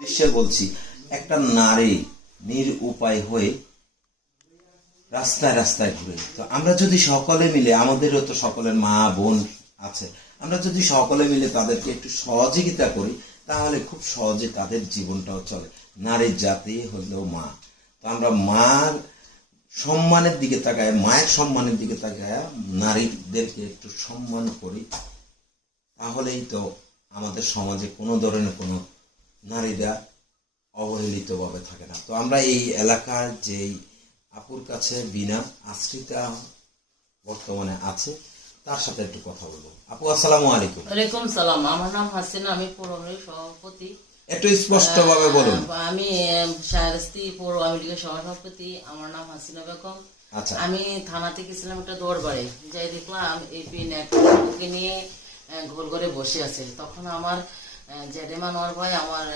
উদ্দেশ্যে বলছি, একটা নারী নির উপায় হয়ে রাস্তায় রাস্তায় ঘুরে। তো আমরা যদি সকলে মিলে, আমাদেরও তো সকলের মা, বোন আছে, আমরা যদি সকলে মিলে তাদেরকে একটু সহযোগিতা করি, তাহলে খুব সহজে তাদের জীবনটাও চলে। নারীর জাতি হলেও মা। তো আমরা মার সম্মানের দিকে তাকায়, মায়ের সম্মানের দিকে তাকায়, নারীদেরকে একটু সম্মান করি, তাহলেই তো আমাদের সমাজে কোনো ধরনের কোনো নারীরা অবহেলিতভাবে থাকে না। তো আমরা এই এলাকার যেই আপুর কাছে বিনা আশ্রিতা বর্তমানে আছে তার সাথে একটু কথা বলব। আপু আসসালামু আলাইকুম। ওয়ালাইকুম সালাম। আমার নাম হাসিনা আমি পৌরমের সভাপতি। একটু স্পষ্ট ভাবে বলুন। আমি পৌর আওয়ামী লীগের সভাপতি আমার নাম হাসিনা বেগম। আচ্ছা। আমি থানাতে গেছিলাম একটা দরবারে যাই দেখলাম এই পিন ওকে নিয়ে গোল করে বসে আছে। তখন আমার আহ, জেডেমা নোয়ার ভাই আমার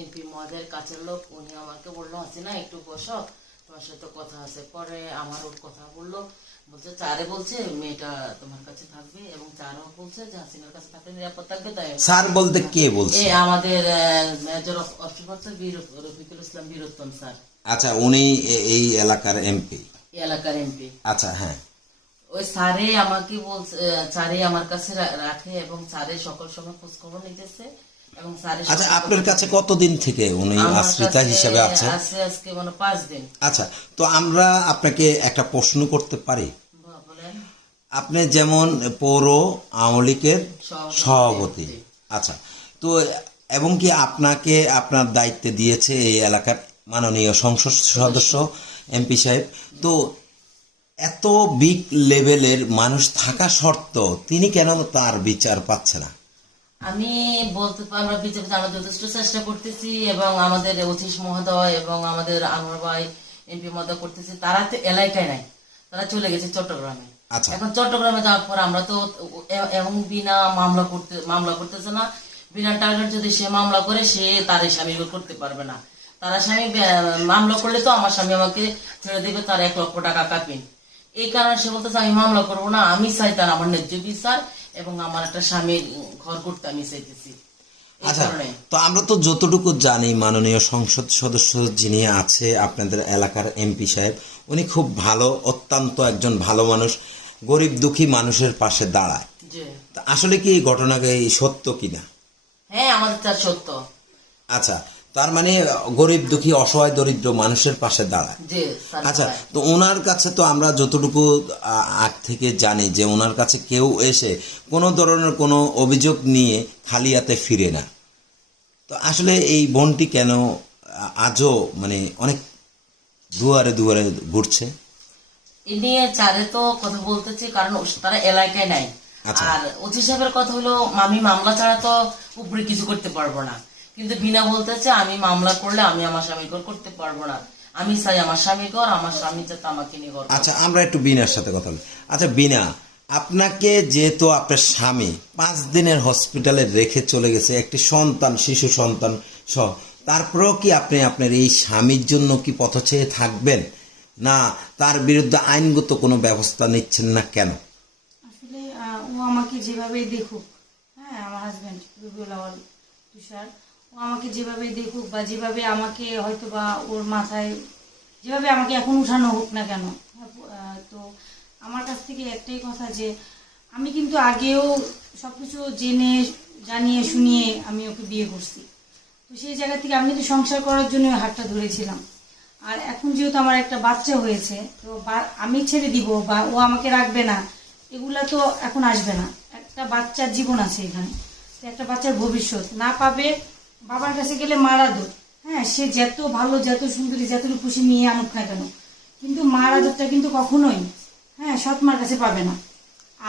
এমপি মহাদের কাছের লোক উনি আমাকে বলল হাসিনা একটু বসো তোমার সাথে কথা আছে। পরে আমার ওর কথা বলল বলছে চারে বলছে মেয়েটা তোমার কাছে থাকবে এবং চারও বলছে যে হাসিনার কাছে থাকলে নিরাপদ থাকবে তাই স্যার বলতে কে বলছে? আমাদের major of officer Rafiqul Islam Bir Uttom sir. আচ্ছা উনি এই এলাকার এমপি? এই এলাকার এমপি। আচ্ছা হ্যাঁ। ওই স্যারে আমাকে বলছে স্যারে আমার কাছে রাখে এবং স্যারে সকল সময় খোঁজ খবর নিতেছে। আচ্ছা আপনার কাছে কতদিন থেকে উনি আশ্রিতা হিসেবে আছেন? আছে আজকে মানে পাঁচ দিন। আচ্ছা তো আমরা আপনাকে একটা প্রশ্ন করতে পারি। আপনি যেমন পৌর আওয়ামী লীগের সভাপতি। সভাপতি। আচ্ছা তো এবং কি আপনাকে আপনার দায়িত্বে দিয়েছে এই এলাকার মাননীয় সংসদ সদস্য এমপি সাহেব? তো এত বিগ লেভেলের মানুষ থাকা সত্ত্বেও তিনি কেন তার বিচার পাচ্ছে না? আমি বলতে আমরা বিজেপি আমরা যথেষ্ট চেষ্টা করতেছি এবং আমাদের অতীশ মহোদয় এবং আমাদের আনোয়ার ভাই এমপি মহোদয় করতেছি। তারা তো এলাকায় নাই। তারা চলে গেছে চট্টগ্রামে। আচ্ছা। এখন চট্টগ্রামে যাওয়ার পর আমরা তো এবং বিনা মামলা করতে মামলা করতেছে না। বিনা টার্গেট যদি সে মামলা করে সে তার স্বামী করতে পারবে না। তারা স্বামী মামলা করলে তো আমার স্বামী আমাকে ছেড়ে দেবে তার এক লক্ষ টাকা কাপিন এই কারণে সে বলতেছে আমি মামলা করব না। আমি চাই তার আমার ন্যায্য বিচার। এবং আমার একটা স্বামীর ঘর করতে আমি চাইতেছি। আচ্ছা তো আমরা তো যতটুকু জানি মাননীয় সংসদ সদস্য যিনি আছে আপনাদের এলাকার এমপি সাহেব উনি খুব ভালো অত্যন্ত একজন ভালো মানুষ গরিব দুঃখী মানুষের পাশে দাঁড়ায়। আসলে কি এই ঘটনাকে সত্য কিনা? হ্যাঁ আমাদের তার সত্য। আচ্ছা তার মানে গরিব দুঃখী অসহায় দরিদ্র মানুষের পাশে দাঁড়ায়। আচ্ছা তো ওনার কাছে তো আমরা যতটুকু আগ থেকে জানি যে ওনার কাছে কেউ এসে কোনো ধরনের কোনো অভিযোগ নিয়ে খালি হাতে ফিরে না। তো আসলে এই বোনটি কেন আজও মানে অনেক দুয়ারে দুয়ারে ঘুরছে? এ নিয়ে চারে তো কথা বলতেছি কারণ তারা এলাকায় নাই। আচ্ছা। আর অতি সাহেবের কথা হলো আমি মামলা ছাড়া তো উপরে কিছু করতে পারব না। কিন্তু বিনা বলতেছে আমি মামলা করলে আমি আমার স্বামী ঘর করতে পারব না। আমি চাই আমার স্বামী ঘর আমার স্বামী যাতে আমাকে নিয়ে ঘর আচ্ছা আমরা একটু বিনার সাথে কথা বলি। আচ্ছা বিনা আপনাকে যেহেতু আপনার স্বামী পাঁচ দিনের হসপিটালে রেখে চলে গেছে একটি সন্তান শিশু সন্তান সহ তারপরেও কি আপনি আপনার এই স্বামীর জন্য কি পথ পথছেয়ে থাকবেন? না তার বিরুদ্ধে আইনগত কোনো ব্যবস্থা নিচ্ছেন না কেন? আসলে ও আমাকে যেভাবে দেখুক হ্যাঁ আমার হাজব্যান্ড রবিউল আওয়াল তুষার আমাকে যেভাবে দেখুক বা যেভাবে আমাকে হয়তো বা ওর মাথায়, যেভাবে আমাকে এখন উঠানো হোক না কেন তো আমার কাছ থেকে একটাই কথা যে আমি কিন্তু আগেও সব কিছু জেনে, জানিয়ে, শুনিয়ে আমি ওকে বিয়ে করছি। তো সেই জায়গা থেকে আমি কিন্তু সংসার করার জন্য হাতটা ধরেছিলাম। আর এখন যেহেতু আমার একটা বাচ্চা হয়েছে, তো আমি ছেড়ে দিব বা ও আমাকে রাখবে না, এগুলা তো এখন আসবে না। একটা বাচ্চার জীবন আছে এখানে। একটা বাচ্চার ভবিষ্যৎ না পাবে বাবার কাছে গেলে মারা দোর হ্যাঁ সে যত ভালো, যত সুন্দরী যত খুশি নিয়ে আনুক না কেন? কিন্তু মার আদরটা কিন্তু কখনোই হ্যাঁ সৎ মার কাছে পাবে না।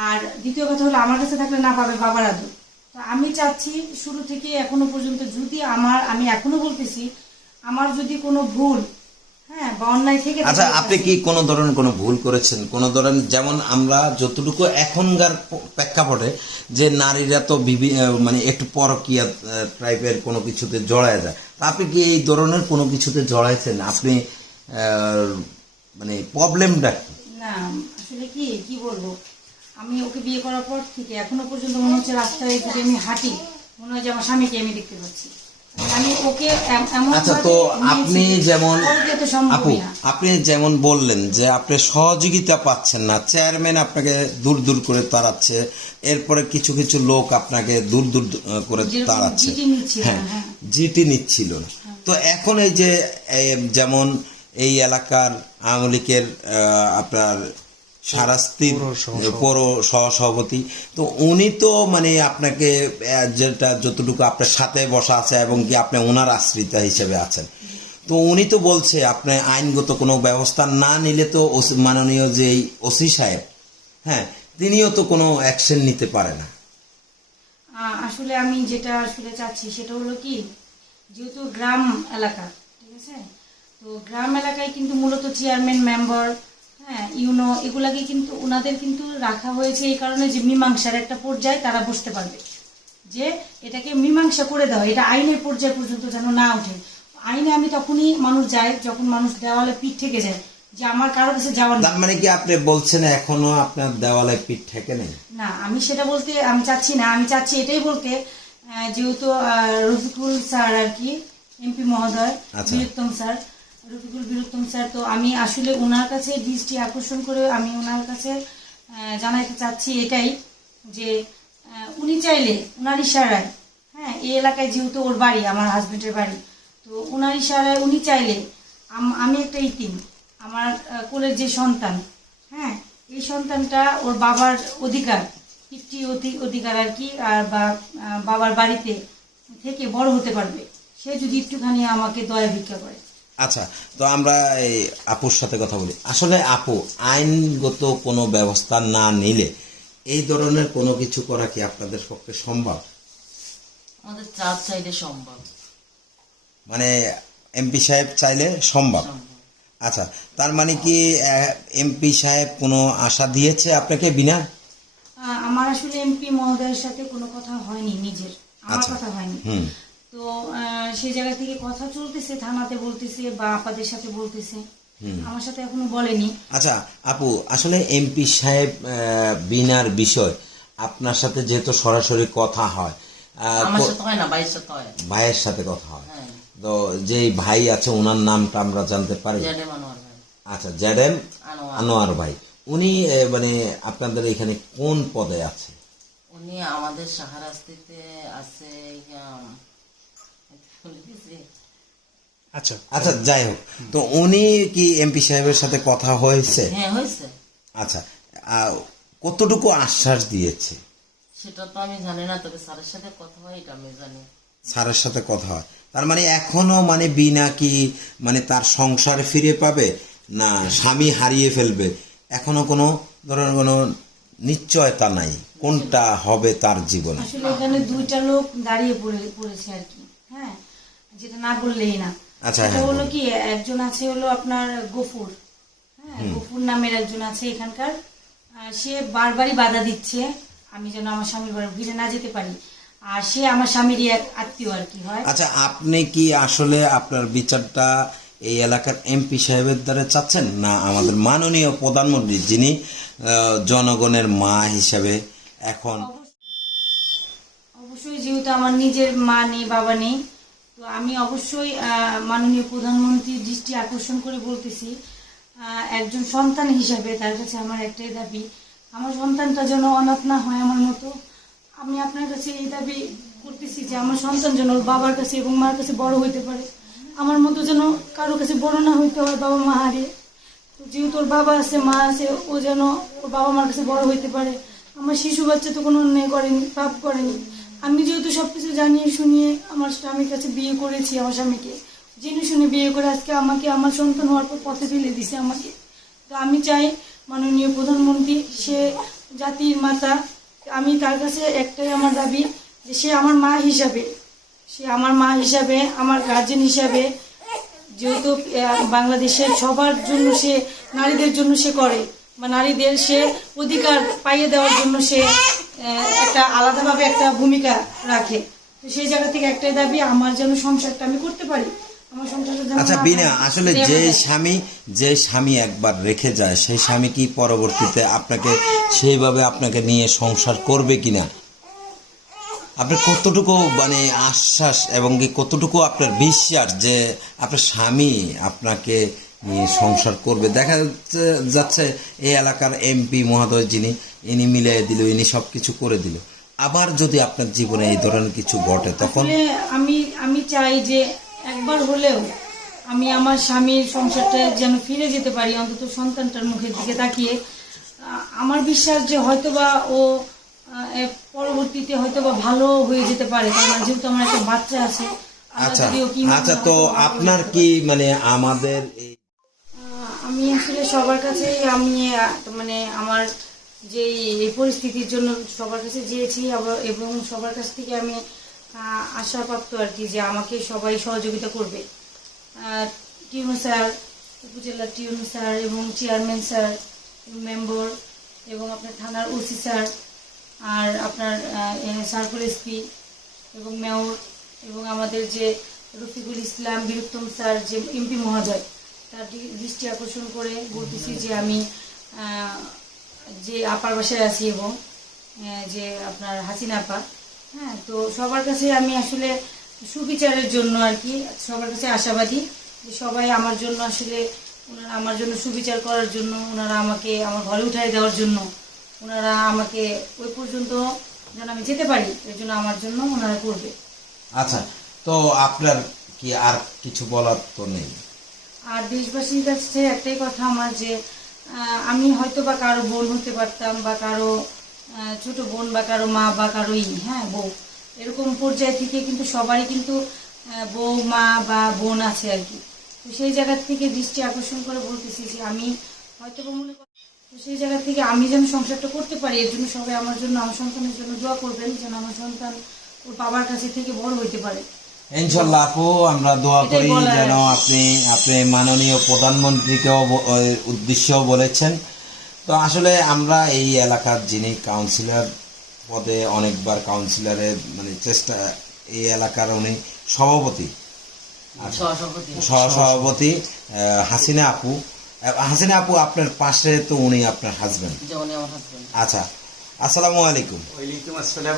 আর দ্বিতীয় কথা হলো, আমার কাছে থাকলে না পাবে বাবার আদর। তো আমি চাচ্ছি শুরু থেকে এখনও পর্যন্ত যদি আমার, আমি এখনও বলতেছি, আমার যদি কোনো ভুল আচ্ছা আপনি কি কোনো ধরনের কোনো ভুল করেছেন? কোনো ধরনের যেমন আমরা যতটুকু এখনকার প্রেক্ষাপটে যে নারীরা তো বিভি মানে একটু পরকিয়া টাইপের কোনো কিছুতে জড়ায় যায় আপনি কি এই ধরনের কোনো কিছুতে জড়াইছেন? আপনি মানে প্রবলেমটা কি? না আসলে কি কি বলব? আমি ওকে বিয়ে করার পর থেকে এখনও পর্যন্ত মনে হচ্ছে রাস্তায় যদি আমি হাঁটি। মনে হয় যে আমার স্বামীকে আমি দেখতে পাচ্ছি। আচ্ছা তো আপনি যেমন আপু আপনি যেমন বললেন যে আপনি সহযোগিতা পাচ্ছেন না চেয়ারম্যান আপনাকে দূর দূর করে তাড়াচ্ছে এরপরে কিছু কিছু লোক আপনাকে দূর দূর করে তাড়াচ্ছে। হ্যাঁ হ্যাঁ। জিটি নিচ্ছিল। তো এখন এই যে যেমন এই এলাকার আওয়ামী লীগের আপনার সারাস্তির পৌর সহসভাপতি তো উনি তো মানে আপনাকে যেটা যতটুকু আপনার সাথে বসা আছে এবং কি আপনি ওনার আশ্রিতা হিসেবে আছেন। তো উনি তো বলছে আপনি আইনগত কোনো ব্যবস্থা না নিলে তো মাননীয় যে ওসি সাহেব হ্যাঁ তিনিও তো কোনো অ্যাকশন নিতে পারে না। আসলে আমি যেটা আসলে চাচ্ছি সেটা হলো কি যেহেতু গ্রাম এলাকা ঠিক আছে? তো গ্রাম এলাকায় কিন্তু মূলত চেয়ারম্যান মেম্বার হ্যাঁ ইউনো এগুলাকে কিন্তু ওনাদের কিন্তু রাখা হয়েছে এই কারণে যে মীমাংসার একটা পর্যায়ে তারা বসতে পারবে যে এটাকে মীমাংসা করে দেওয়া এটা আইনের পর্যায় পর্যন্ত যেন না ওঠে আইনে আমি তখনই মানুষ যায় যখন মানুষ দেওয়ালে পিঠ থেকে যায় যে আমার কারও কাছে যাওয়ার। তার মানে কি আপনি বলছেন এখনও আপনার দেওয়ালে পিঠ থেকে নেই না আমি সেটা বলতে আমি চাচ্ছি না আমি চাচ্ছি এটাই বলতে যেহেতু রফিকুল স্যার আর কি এমপি মহোদয় আচ্ছা। বীরুত্তম স্যার রফিকুল বীরুত্তম স্যার, তো আমি আসলে ওনার কাছে দৃষ্টি আকর্ষণ করে আমি ওনার কাছে জানাইতে চাচ্ছি এটাই যে উনি চাইলে ওনার ইশারায় হ্যাঁ এই এলাকায় যেহেতু ওর বাড়ি, আমার হাজবেন্ডের বাড়ি, তো ওনার ইশারায় উনি চাইলে, আম- একটা ইতিম, আমার কোলের যে সন্তান হ্যাঁ এই সন্তানটা ওর বাবার অধিকার, পিতৃ অধি- অধিকার আর কি, আর বা বাবার বাড়িতে থেকে বড় হতে পারবে। সে যদি একটুখানি আমাকে দয়া ভিক্ষা করে। আচ্ছা তো আমরা এই আপুর সাথে কথা বলি। আসলে আপু আইনগত কোনো ব্যবস্থা না নিলে এই ধরনের কোনো কিছু করা কি আপনাদের পক্ষে সম্ভব? আমাদের চার সাইডে সম্ভব। মানে এমপি সাহেব চাইলে সম্ভব। আচ্ছা তার মানে কি এমপি সাহেব কোনো আশা দিয়েছে আপনাকে বিনা? আমার আসলে এমপি মহোদয়ের সাথে কোনো কথা হয়নি নিজের। আমার আচ্ছা। কথা হয়নি। হুম। তো সেই জায়গা থেকে কথা চলতেছে থানাতে বলতেছে বা আপাদের সাথে বলতেছে। আমার সাথে এখনও বলেনি। আচ্ছা আপু আসলে এমপি সাহেব বিনার বিষয় আপনার সাথে যেহেতু সরাসরি কথা হয় আমার সাথে হয় না ভাইয়ের সাথে হয়। কথা হয়। হ্যাঁ। তো যেই ভাই আছে ওনার নামটা আমরা জানতে পারি? আচ্ছা জ্যাডেম আনোয়ার। ভাই। উনি মানে আপনাদের এখানে কোন পদে আছে? উনি আমাদের সাহারাস্তিতে আছে। আচ্ছা। আচ্ছা যাই হোক। তো উনি কি এমপি সাহেবের সাথে কথা হয়েছে? হ্যাঁ হয়েছে। আচ্ছা কতটুকু আশ্বাস দিয়েছে? সেটা তো আমি জানি না তবে স্যারের সাথে কথা হয় এটা আমি জানি। স্যারের সাথে কথা হয়। তার মানে এখনও মানে বিনা কি মানে তার সংসার ফিরে পাবে? না স্বামী হারিয়ে ফেলবে? এখনও কোনো ধরনের কোনো নিশ্চয়তা নাই? কোনটা হবে তার জীবনে? আসলে এখানে দুইটা লোক দাঁড়িয়ে পড়ে পড়েছে আর কি হ্যাঁ? যেটা না বললেই না। আচ্ছা, সেটা হ্যাঁ, হলো কি একজন আছে হলো আপনার গফুর। হ্যাঁ গফুর নামের একজন আছে এখানকার। সে বারবারই বাধা দিচ্ছে আমি যেন আমার স্বামীর না যেতে পারি। আর সে আমার স্বামীরই এক আত্মীয় আর কি হয়। আচ্ছা আপনি কি আসলে আপনার বিচারটা এই এলাকার এমপি সাহেবের দ্বারা চাচ্ছেন? না আমাদের মাননীয় প্রধানমন্ত্রী যিনি জনগণের মা হিসেবে এখন অবশ্যই যেহেতু আমার নিজের মা নেই বাবা নেই তো আমি অবশ্যই মাননীয় প্রধানমন্ত্রীর দৃষ্টি আকর্ষণ করে বলতেছি একজন সন্তান হিসাবে তার কাছে আমার একটাই দাবি, আমার সন্তানটা যেন অনাথ না হয় আমার মতো। আমি আপনার কাছে এই দাবি করতেছি যে আমার সন্তান যেন বাবার কাছে এবং মার কাছে বড় হইতে পারে। আমার মতো যেন কারও কাছে বড় না হইতে হয় বাবা মা হারিয়ে যেহেতু ওর বাবা আছে, মা আছে, ও যেন ওর বাবা মার কাছে বড় হইতে পারে। আমার শিশু বাচ্চা তো কোনো অন্যায় করেনি, পাপ করেনি। আমি যেহেতু সবকিছু জানিয়ে শুনিয়ে আমার স্বামীর কাছে বিয়ে করেছি, আমার স্বামীকে। জেনে শুনে বিয়ে করে আজকে আমাকে, আমার সন্তান হওয়ার পর পথে ফেলে দিছে আমাকে। তো আমি চাই মাননীয় প্রধানমন্ত্রী, সে জাতির মাতা, আমি তার কাছে একটাই আমার দাবি যে সে আমার মা হিসাবে, সে আমার মা হিসাবে, আমার গার্জেন হিসাবে, যেহেতু বাংলাদেশের সবার জন্য সে, নারীদের জন্য সে করে। বা নারীদের সে অধিকার পাইয়ে দেওয়ার জন্য সে একটা আলাদাভাবে একটা ভূমিকা রাখে। তো সেই জায়গা থেকে একটাই দাবি আমার যেন সংসারটা আমি করতে পারি। আচ্ছা বিনা আসলে যে স্বামী যে স্বামী একবার রেখে যায় সেই স্বামী কি পরবর্তীতে আপনাকে সেইভাবে আপনাকে নিয়ে সংসার করবে কিনা? আপনার কতটুকু মানে আশ্বাস এবং কি কতটুকু আপনার বিশ্বাস যে আপনার স্বামী আপনাকে সংসার করবে। দেখা যাচ্ছে এই এলাকার এমপি মহোদয় যিনি ইনি মিলিয়ে দিল ইনি সব কিছু করে দিল। আবার যদি আপনার জীবনে এই ধরনের কিছু ঘটে তখন? আমি আমি চাই যে একবার হলেও আমি আমার স্বামীর সংসারটা যেন ফিরে যেতে পারি অন্তত সন্তানটার মুখের দিকে তাকিয়ে। আমার বিশ্বাস যে হয়তোবা ও পরবর্তীতে হয়তোবা ভালো হয়ে যেতে পারে কারণ যেহেতু আমার একটা বাচ্চা আছে আচ্ছা আচ্ছা তো আপনার কি মানে আমাদের আমি আসলে সবার কাছেই আমি মানে আমার যে এই পরিস্থিতির জন্য সবার কাছে যেয়েছি এবং সবার কাছ থেকে আমি আশাপ্রাপ্ত আর কি যে আমাকে সবাই সহযোগিতা করবে। টিউন স্যার, উপজেলার টিউন স্যার এবং চেয়ারম্যান স্যার, মেম্বর এবং আপনার থানার ওসি স্যার আর আপনার সার্কুল এসপি এবং মেয়র এবং আমাদের যে রফিকুল ইসলাম, বীরুত্তম স্যার, যে এমপি মহোদয় তার দৃষ্টি আকর্ষণ করে বলতেছি যে আমি যে আপার বাসায় আছি এবং যে আপনার হাসিনা আপা হ্যাঁ তো সবার কাছে আমি আসলে সুবিচারের জন্য আর কি, সবার কাছে আশাবাদী যে সবাই আমার জন্য আসলে ওনারা আমার জন্য সুবিচার করার জন্য, ওনারা আমাকে আমার ঘরে উঠাই দেওয়ার জন্য, ওনারা আমাকে ওই পর্যন্ত যেন আমি যেতে পারি, এর জন্য আমার জন্য ওনারা করবে। আচ্ছা তো আপনার কি আর কিছু বলার তো নেই? আর দেশবাসীর কাছে একটাই কথা আমার যে আমি হয়তো বা কারও বোন হতে পারতাম বা কারও ছোট বোন বা কারও মা বা কারোই হ্যাঁ বউ। এরকম পর্যায় থেকে কিন্তু সবারই কিন্তু বউ, মা বা বোন আছে আর কি। তো সেই জায়গা থেকে দৃষ্টি আকর্ষণ করে বলতেছি যে আমি হয়তো বা মনে তো সেই জায়গা থেকে আমি যেন সংসারটা করতে পারি, এর জন্য সবাই আমার জন্য, আমার সন্তানের জন্য দোয়া করবেন যেন আমার সন্তান ওর বাবার কাছে থেকে বড় হইতে পারে। ইনশাল্লাহ আপু আমরা দোয়া করি যেন আপনি আপনি মাননীয় প্রধানমন্ত্রীকেও উদ্দেশ্যও বলেছেন। তো আসলে আমরা এই এলাকার যিনি কাউন্সিলর পদে অনেকবার কাউন্সিলরের মানে চেষ্টা এই এলাকার উনি সভাপতি। সহসভাপতি। হাসিনা আপু। হাসিনা আপু আপনার পাশে তো উনি আপনার হাজবেন্ড যে উনি আমার হাজবেন্ড আচ্ছা আসসালামু আলাইকুম। ওয়ালাইকুম আসসালাম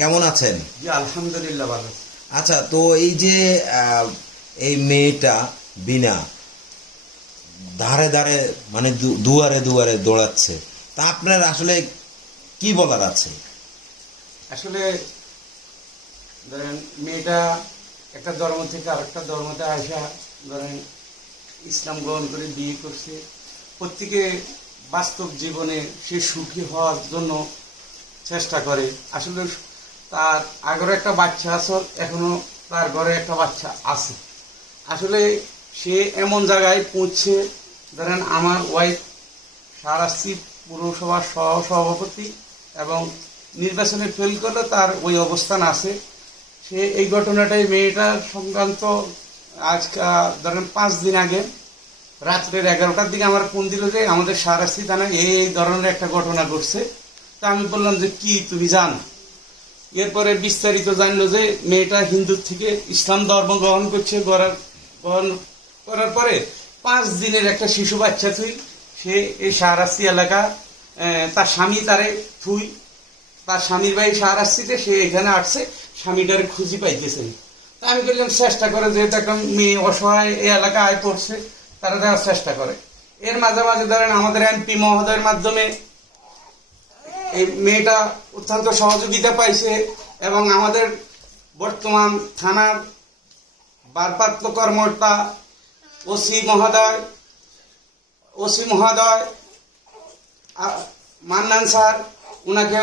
কেমন আছেন? আলহামদুলিল্লাহ ভালো। আচ্ছা তো এই যে এই মেয়েটা বিনা, ধারে ধারে মানে দুয়ারে দুয়ারে দৌড়াচ্ছে, তা আপনার আসলে কি বলার আছে? আসলে, ধরেন মেয়েটা একটা ধর্ম থেকে আরেকটা ধর্মতে আসা, ধরেন ইসলাম গ্রহণ করে বিয়ে করছে, প্রত্যেকে বাস্তব জীবনে সে সুখী হওয়ার জন্য চেষ্টা করে। আসলে তার আগের একটা বাচ্চা আছে, এখনও তার ঘরে একটা বাচ্চা আছে। আসলে সে এমন জায়গায় পৌঁছে, ধরেন আমার ওয়াইফ সারাশি পৌরসভার সহ সভাপতি এবং নির্বাচনে ফেল করলে তার ওই অবস্থান আছে। সে এই ঘটনাটাই মেয়েটার সংক্রান্ত আজকে ধরেন পাঁচ দিন আগে রাত্রের এগারোটার দিকে আমার ফোন দিল যে আমাদের সারাশি থানায় এই ধরনের একটা ঘটনা ঘটছে। তা আমি বললাম যে, কি, তুমি জানো? এরপরে বিস্তারিত জানলো যে মেয়েটা হিন্দু থেকে ইসলাম ধর্ম গ্রহণ করছে, গড়ার গ্রহণ করার পরে পাঁচ দিনের একটা শিশু বাচ্চা থুই সে এই শাহরাস্তি এলাকা তার স্বামী তারে থুই তার স্বামীর বাড়ি শাহরাস্তিতে, সে এখানে আসছে, স্বামীটারে খুঁজি পাইতেছে। তা আমি বললাম, চেষ্টা করে যেহেতু একটা মেয়ে অসহায় এই এলাকায় পড়ছে, তারা দেওয়ার চেষ্টা করে। এর মাঝে মাঝে ধরেন আমাদের এমপি মহোদয়ের মাধ্যমে এই মেয়েটা অত্যন্ত সহযোগিতা পাইছে এবং আমাদের বর্তমান থানার ভারপ্রাপ্ত কর্মকর্তা ওসি মহোদয় ওসি মহোদয় মান্নান স্যার উনাকে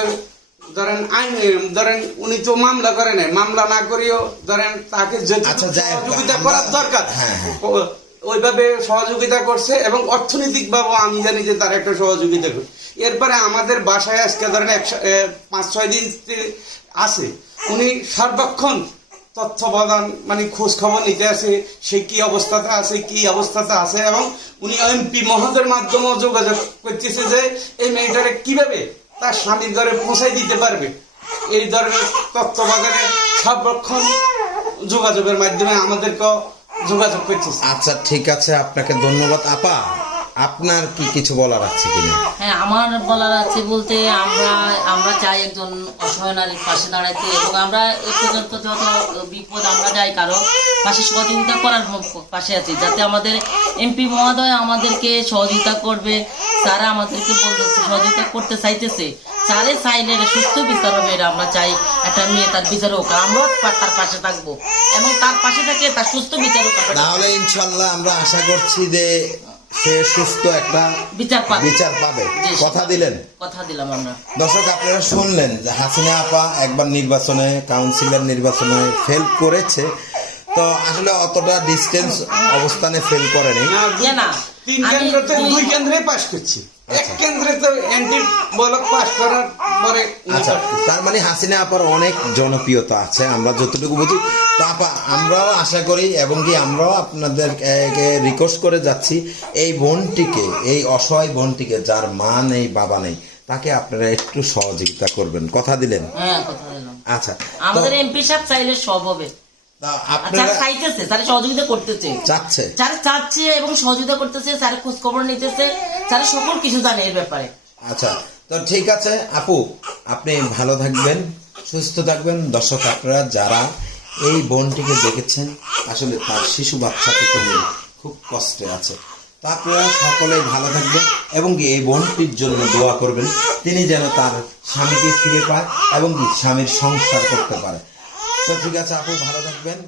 ধরেন আইন ধরেন উনি তো মামলা করে নাই মামলা না করেও ধরেন তাকে যেটুকু আচ্ছা, সহযোগিতা করার দরকার হ্যাঁ, হ্যাঁ। ওইভাবে সহযোগিতা করছে এবং অর্থনৈতিক ভাবে আমি জানি যে তার একটা সহযোগিতা করছে। এরপরে আমাদের বাসায় আজকে ধরেন একশো পাঁচ, ছয় দিন আছে। উনি সর্বক্ষণ তথ্যপ্রদান মানে খোঁজ খবর নিতে আছে সে কি অবস্থাতে আছে, কি অবস্থাতে আছে, এবং উনি এমপি মহোদয়ের মাধ্যমেও যোগাযোগ করতেছে যে এই মেয়েটারে কীভাবে তার স্বামীর ঘরে পৌঁছাই দিতে পারবে। এই ধরনের তথ্যপ্রদানের সর্বক্ষণ যোগাযোগের মাধ্যমে আমাদেরকে যোগাযোগ করছিস আচ্ছা ঠিক আছে আপনাকে ধন্যবাদ আপা। আপনার কি কিছু বলার আছে কিনা? হ্যাঁ আমার বলার আছে বলতে আমরা আমরা চাই একজন অসহায় নারীর পাশে দাঁড়াইতে এবং আমরা এ পর্যন্ত যত বিপদ আমরা যাই কারও পাশে সহযোগিতা করার পাশে আছি যাতে আমাদের এমপি মহোদয় আমাদেরকে সহযোগিতা করবে তারা আমাদেরকে বলতেছে সহযোগিতা করতে চাইতেছে। চারে চাইলে সুস্থ বিচার হবে এটা আমরা চাই একটা মেয়ে তার বিচার হোক আমরাও তার পাশে থাকব। এবং তার পাশে থাকে তার সুস্থ বিচার হোক তাহলে ইনশাল্লাহ আমরা আশা করছি যে সে সুস্থ একটা বিচার পাবে। বিচার পাবে। কথা দিলেন। কথা দিলাম আমরা। দর্শক আপনারা শুনলেন যে হাসিনা আপা একবার নির্বাচনে কাউন্সিলর নির্বাচনে ফেল করেছে। তো আসলে অতটা ডিস্টেন্স অবস্থানে ফেল করেনি। না, তিন আমি দুই- দুই কেন্দ্রে পাশ করছি। এক আচ্ছা। কেন্দ্রে তো অ্যান্টি বলক পাশ করার পরে আচ্ছা তার মানে হাসিনা আপার অনেক জনপ্রিয়তা আছে আমরা যতটুকু বুঝি। তো আপা আমরাও আশা করি এবং কি আমরাও আপনাদের রিকোয়েস্ট করে যাচ্ছি এই বোনটিকে এই অসহায় বোনটিকে যার মা নেই বাবা নেই তাকে আপনারা একটু সহযোগিতা করবেন। কথা দিলেন? হ্যাঁ আচ্ছা আমাদের এমপি সাহেব চাইলে সব হবে। আপনারা চাইতেছে তারা সহযোগিতা করতেছে। চাচ্ছে। চাচ্ছে এবং সহযোগিতা করতেছে তারা খোঁজ খবর নিতেছে তারা সকল কিছু জানে এর ব্যাপারে। আচ্ছা তো ঠিক আছে, আপু, আপনি ভালো থাকবেন, সুস্থ থাকবেন। দর্শক, আপনারা যারা এই বোনটিকে দেখেছেন, আসলে তার শিশু বাচ্চাটিকে নিয়ে খুব কষ্টে আছে। তো আপনারা সকলেই ভালো থাকবেন এবং এই বোনটির জন্য দোয়া করবেন, তিনি যেন তার স্বামীকে ফিরে পায় এবং স্বামীর সংসার করতে পারে। তো ঠিক আছে, আপু, ভালো থাকবেন।